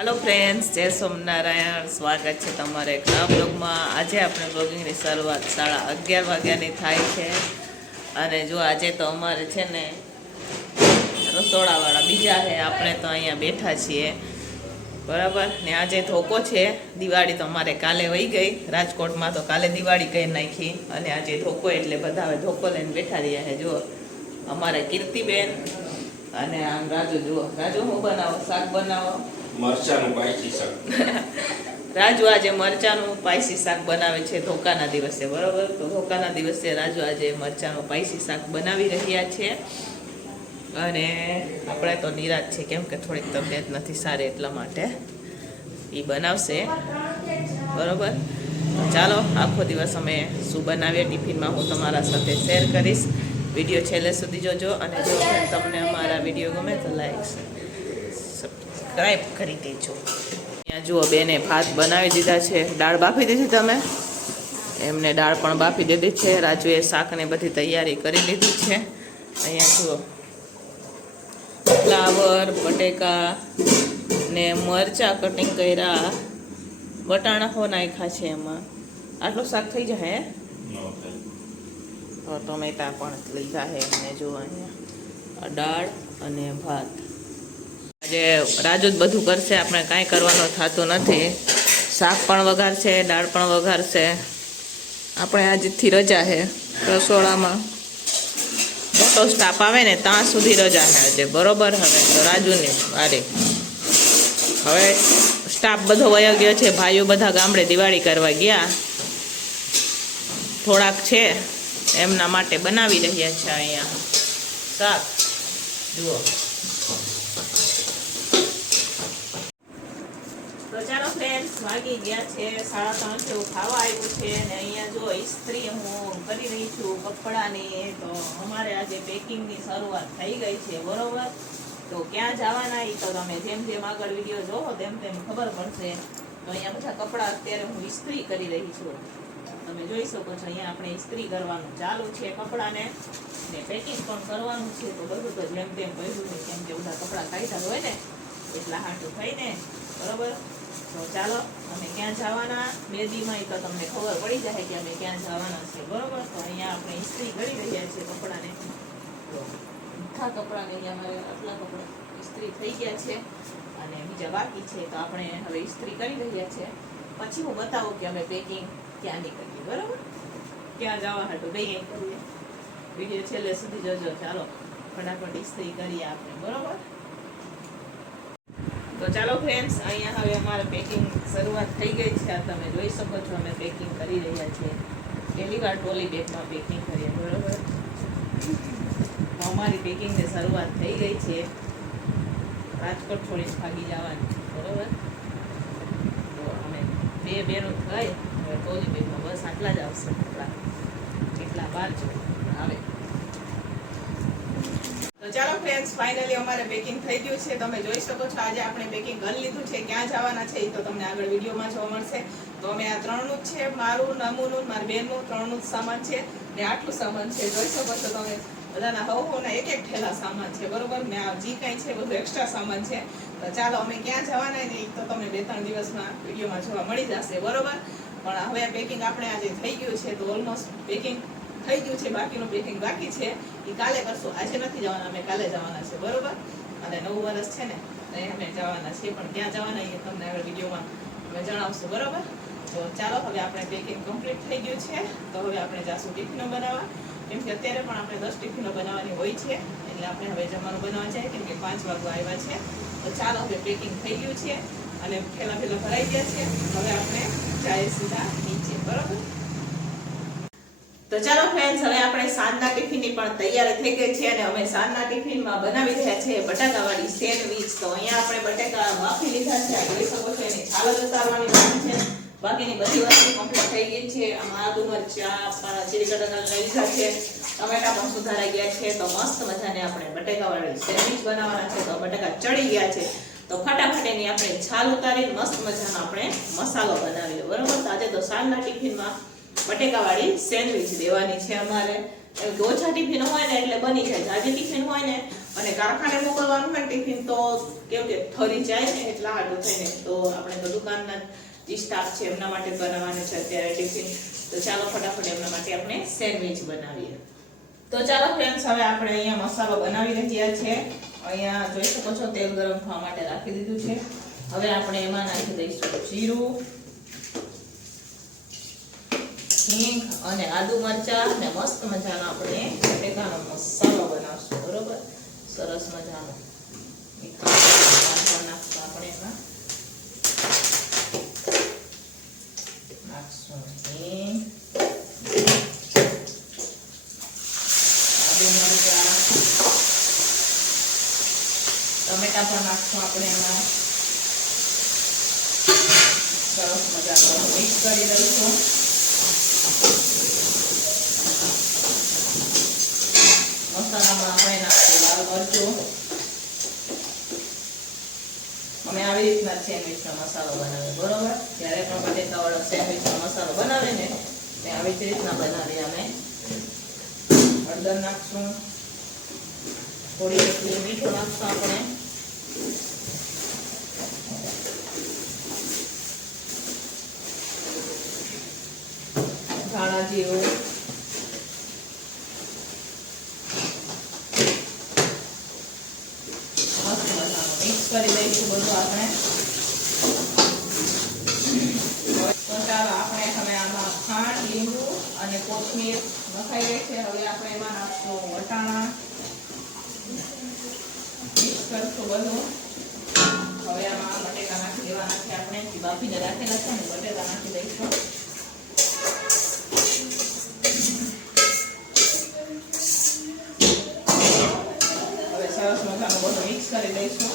હાલો friends જય સોમનારાયણ સ્વાગત છે તમારે એક નવા બ્લોગમાં આજે આપણે બ્લોગિંગની શરૂઆત સાડા અગિયાર વાગ્યાની થાય છે. અને જો આજે તો અમારે છે ને રસોડાવાળા બીજા છે. આપણે તો અહીંયા બેઠા છીએ. બરાબર? ને આજે ધોકો છે. દિવાળી તો અમારે કાલે વહી ગઈ. રાજકોટમાં તો કાલે દિવાળી કહી નાખી. અને આજે ધોકો એટલે બધા હવે ધોકો લઈને બેઠા રહ્યા છે. જુઓ, અમારે કીર્તિબેન અને આમ રાજુ. જુઓ, રાજુ હું બનાવો? શાક બનાવો? મરચાનું પાયસી શાક. રાજુ આજે મરચાનું પાયસી શાક બનાવે છે ધોકાના દિવસે, બરોબર? તો ધોકાના દિવસે રાજુ આજે મરચાનું પાયસી શાક બનાવી રહ્યા છે. અને આપણે તો નિરાશ છે, કેમ કે થોડીક તબિયત નથી સારી એટલા માટે. એ બનાવશે. બરોબર? ચાલો, આખો દિવસ અમે શું બનાવીએ ટિફિનમાં હું તમારા સાથે શેર કરીશ. વીડિયો છેલ્લે સુધી જોજો અને જો તમને અમારા વીડિયો ગમે તો લાઈક સબસ્ક્રાઈબ કરી દેજો. ત્યાં જુઓ બેને ભાત બનાવી દીધા છે. દાળ બાફી દીધી તમે? એમને દાળ પણ બાફી દીધી છે. રાજુએ શાકને બધી તૈયારી કરી દીધી છે. અહીંયા જુઓ. ફ્લાવર બટેકા ને મરચા કટિંગ કર્યા. વટાણા હો નાખ્યા છે એમાં. આટલું શાક થઈ જાય હે? તો ટમેટા પણ લીધા છે એમને જુઓ અહીંયા. દાળ અને ભાત. આજે રાજુ જ બધું કરશે, આપણે કાંઈ કરવાનું થતું નથી. શાક પણ વઘારશે, દાળ પણ વઘારશે. આપણે આજથી રજા છે રસોડામાં. મોટો સ્ટાફ આવે ને, ત્યાં સુધી રજા છે આજે. બરોબર હવે, તો રાજુની વારે. હવે સ્ટાફ બધો વયો ગયો છે, ભાઈઓ બધા ગામડે દિવાળી કરવા ગયા. થોડાક છે, એમના માટે બનાવી રહ્યા છે અહીંયા. શાક. જુઓ તો ચાલો ફ્રેન્ડ્સ વાગી ગયા છે, સાડા ત્રણ જેવું ખાવા આવ્યું છે અને અહીંયા જો ઇસ્ત્રી હું કરી રહી છું કપડાની, તો અમારે આજે પેકિંગની શરૂઆત થઈ ગઈ છે, બરોબર? તો ક્યાં જવાના એ તો તમે જેમ જેમ આગળ વીડિયો જોવો તેમ તેમ ખબર પડશે. તો અહીંયા બધા કપડાં અત્યારે હું ઇસ્ત્રી કરી રહી છું. તમે જોઈ શકો છો, અહીંયા આપણે ઇસ્ત્રી કરવાનું ચાલુ છે કપડાને. ને પેકિંગ પણ કરવાનું છે, તો બધું તો જેમ તેમ કહ્યું ને કેમ કે બધા કપડાં કાઢ્યા હોય ને, એટલા હાટું થઈને, બરોબર? તો ચાલો, અમે ક્યાં જવાના? બે દીમાં તો તમને ખબર પડી જાય કે અમે ક્યાં જવાના છે બરોબર? તો અહીંયા આપણે ઇસ્ત્રી કરી રહ્યા છીએ કપડાને. બધા કપડાને અહીંયા અમારે આટલા કપડાં ઇસ્ત્રી થઈ ગયા છે. અને બીજા બાકી છે, તો આપણે હવે ઇસ્ત્રી કરી રહ્યા છે. પછી હું બતાવું કે અમે પેકિંગ ક્યાં નીકળીએ, બરોબર? ક્યાં જવા હાટું બે કરીએ વીડિયો છેલ્લે સુધી જોજો, ચાલો. ફટાફટ ઇસ્ત્રી કરીએ આપણે, બરોબર? તો ચાલો ફ્રેન્ડ્સ અહીંયા હવે અમારે પેકિંગ શરૂઆત થઈ ગઈ છે. આ તમે જોઈ શકો છો, અમે પેકિંગ કરી રહ્યા છીએ. પહેલી વાર ટોલી બેગમાં પેકિંગ કરીએ, બરોબર? અમારી પેકિંગની શરૂઆત થઈ ગઈ છે. રાજકોટ છોડીને ભાગી જવાની, બરોબર? તો અમે બે બેનો થાય હવે ટોલી બેગમાં બસ આટલા જ આવશે. કપડાં એટલા બાર જ આવે. ચાલો ફ્રેન્ડ્સ ફાઇનલી અમારે પેકિંગ થઈ ગયું છે. તમે જોઈ શકો છો, આજે આપણે પેકિંગ કરી લીધું છે. ક્યાં જવાના છે એ તો તમને આગળ વિડીયોમાં જોવા મળશે. તો અમે આ ત્રણનું જ છે, મારું, નમુનું, મારી બેનનું ત્રણનું જ સામાન છે. ને આટલું સામાન છે, જોઈ શકો છો તમે. બધાના હવ હોના એક એક ઠેલા સામાન છે, બરોબર? ને આ જે કાંઈ છે, બધું એક્સ્ટ્રા સામાન છે. તો ચાલો, અમે ક્યાં જવાના ને એ તો તમને બે ત્રણ દિવસમાં વિડીયોમાં જોવા મળી જશે, બરોબર? પણ હવે પેકિંગ આપણે આજે થઈ ગયું છે, તો ઓલમોસ્ટ પેકિંગ થઈ ગયું છે, બાકીનું પેકિંગ બાકી છે. એ કાલે કરશું. આજે નથી જવાના, અમે કાલે જવાના છે, બરોબર? અને નવું વર્ષ છે ને એ અમે જવાના છીએ, પણ ક્યાં જવાના એ તમને આગળ વિડીયોમાં અમે જણાવશું, બરોબર? તો ચાલો, હવે આપણે પેકિંગ કમ્પ્લીટ થઈ ગયું છે. તો હવે આપણે જાશું ટિફિનો બનાવવા. કેમ કે અત્યારે પણ આપણે દસ ટિફિનો બનાવવાની હોય છે, એટલે આપણે હવે જમવાનું બનાવવા જાય, કેમ કે પાંચ વાગવા આવ્યા છે. તો ચાલો, હવે પેકિંગ થઈ ગયું છે, અને ફેલા ફેલા ભરાઈ ગયા છે. હવે આપણે જાય સીધા નીચે, બરોબર? તો ચાલો ફ્રેન્ડ્સ હવે આપણે સાંજના ટિફિનની પણ તૈયારી થઈ ગઈ છે અને અમે સાંજના ટિફિનમાં બનાવી રહ્યા છે બટાકાવાળી સેન્ડવીચ. તો અહીંયા આપણે બટાકા બાફી લીધા છે. જોઈ શકો છો, એની છાલ ઉતારવાની બાકી છે. બાકીની બધી વસ્તુ કમ્પ્લીટ થઈ ગઈ છે. આમાં આદુ મરચા ચીલી કટકા લીધા છે. ટમેટા પણ સુધારાઈ ગયા છે. તો મસ્ત મજાને આપણે બટાકાવાળી સેન્ડવીચ બનાવવાના છે. તો બટાકા ચડી ગયા છે. તો ફટાફટ એની આપણે છાલ ઉતારી મસ્ત મજાનો આપણે મસાલો બનાવીએ. બરોબર? તો આજે તો સાંજના ટિફિનમાં બટેકાવાળી સેન્ડવિચ દેવાની છે અમારે. ઓછા ટિફિન હોય ને એટલે બની જાય. જાજી ટિફિન હોય ને અને કારખાને મોકલવાનું હોય ટિફિન તો કેવું કે ઠરી જાય ને એટલા હાડું થઈને તો આપણે તો દુકાનના જે સ્ટાફ છે એમના માટે બનાવવાનું છે અત્યારે ટિફિન. તો ચાલો ફટાફટ એમના માટે આપણે સેન્ડવિચ બનાવીએ. તો ચાલો ફ્રેન્ડ્સ હવે આપણે અહીંયા મસાલો બનાવી રહ્યા છે. અહીંયા જોઈ શકો છો તેલ ગરમ થવા માટે રાખી દીધું છે. હવે આપણે એમાં નાખી દઈશું જીરું. હિંગ અને આદુ મરચા અને મસ્ત મજાનો આપણે બટેકાનો મસાલો બનાવશું, બરોબર? સરસ મજાનો. આદુ મરચા. ટમેટા પણ નાખશું આપણે એમાં. સરસ મજાનો મિક્સ કરી દઈશું. મસાલામાં આપણે નાખશું લાલ મરચું અમે આવી રીતના સેન્ડવિચનો મસાલો બનાવીએ, બરોબર? જ્યારે પણ બટેકાવાળો સેન્ડવિચનો મસાલો બનાવે ને, તે આવી જ રીતના બનાવીએ અમે. હળદર નાખશું. થોડી એટલી મીઠું નાખશું આપણે. ધાણા જીરું મસ્ત મજાનું કરી દઈશું બધું આપણે. આપણે હવે આમાં ખાંડ, લીંબુ અને કોથમીર નખાઈ ગઈ છે. હવે આપણે એમાં નાખશું વટાણા. મિક્સ કરશું બધું. હવે આમાં બટેકા નાખી દેવાના છે આપણે. બાફીને રાખેલા છે ને બટેકા નાખી દઈશું હવે સરસ મજાનું બધું મિક્સ કરી દઈશું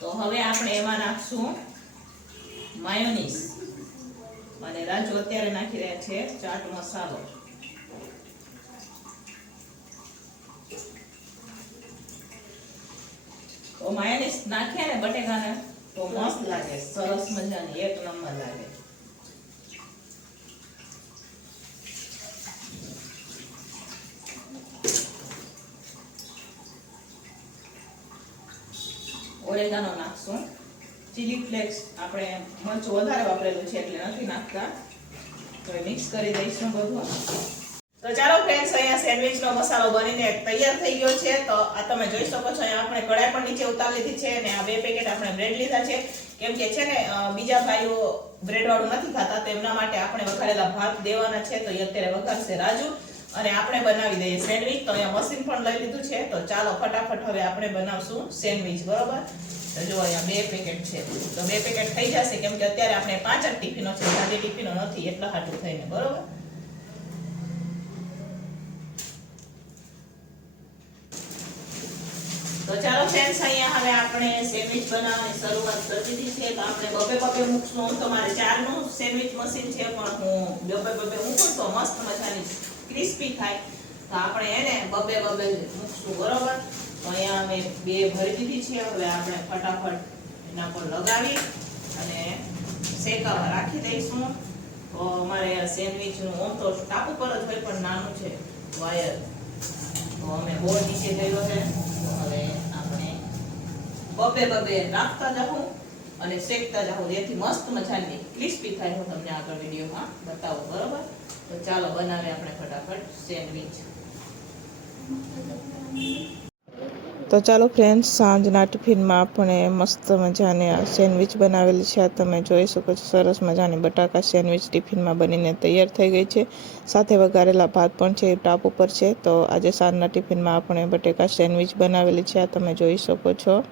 તો હવે આપણે એમાં નાખશું માયોનીઝ અને રાજુ અત્યારે નાખી રહ્યા છે ચાટ મસાલો. તો માયોનીઝ નાખીએ ને બટેકાને, તો મસ્ત લાગે, સરસ મજાની, એક નંબર લાગે. નાખશું. ચીલી ફ્લેક્સ આપણે મરચું વધારે વાપરેલું છે એટલે નથી નાખતા. તો મિક્સ કરી દઈશું બધું. તો ચાલો ફ્રેન્ડ્સ અહીંયા સેન્ડવિચનો મસાલો બનીને તૈયાર થઈ ગયો છે. તો આ તમે જોઈ શકો છો, અહીંયા આપણે કડાઈ પણ નીચે ઉતારી લીધી છે અને આ બે પેકેટ આપણે બ્રેડ લીધા છે. કેમ કે છે ને બીજા ભાઈઓ બ્રેડ વાળું નથી ખાતા, તો એમના માટે આપણે વઘારેલા ભાત દેવાના છે. તો અત્યારે વઘારશે રાજુ. અને આપણે બનાવી દઈએ સેન્ડવિચ તો અહીંયા મશીન પણ લઈ લીધું છે. તો ચાલો ફટાફટ હવે આપણે બનાવશું સેન્ડવિચ બરોબર? જો અહીંયા બે પેકેટ છે. તો બે પેકેટ થઈ જશે, કેમ કે અત્યારે આપણે પાંચ જ ટિફિનો છે જાજી ટિફિનો નથી, એટલા હાટું થઈને, બરોબર? તો ચાલો ફ્રેન્ડ્સ અહીંયા હવે આપણે સેન્ડવિચ બનાવવાની શરૂઆત કરી દીધી છે. તો આપણે બબે બબે મૂકશું. તો મારે ચારનું સેન્ડવિચ મશીન છે, પણ હું બબે બબે મૂકું તો મસ્ત મજાની ક્રિસ્પી થાય. તો આપણે એને બબે બબે મૂકશું, બરોબર? તો અહીંયા અમે બે ભરી દીધી છે હવે આપણે ફટાફટ એના પર લગાવી અને શેકાવા રાખી દઈશું. તો અમારે સેન્ડવિચનું ઓમ તો ટાપુ પર જ હોય, પણ નાનું છે, વાયર. તો અમે બોર નીચે ગયો છે. હવે આપણે બબે બબે રાખતા જાઉં અને શેકતા જાઉં જેથી મસ્ત મજાની ક્રિસ્પી થાય. હું તમને આગળ વિડીયોમાં બતાવું, બરોબર? તો ચાલો બનાવીએ આપણે ફટાફટ સેન્ડવિચ. તો ચાલો ફ્રેન્ડ્સ સાંજના ટિફિનમાં આપણે મસ્ત મજાની આ સેન્ડવિચ બનાવેલી છે. આ તમે જોઈ શકો છો, સરસ મજાની બટાકા સેન્ડવિચ ટિફિનમાં બનીને તૈયાર થઈ ગઈ છે. સાથે વઘારેલા ભાત પણ છે ટાપ ઉપર છે. તો આજે સાંજના ટિફિનમાં આપણે બટેકા સેન્ડવિચ બનાવેલી છે, આ તમે જોઈ શકો છો.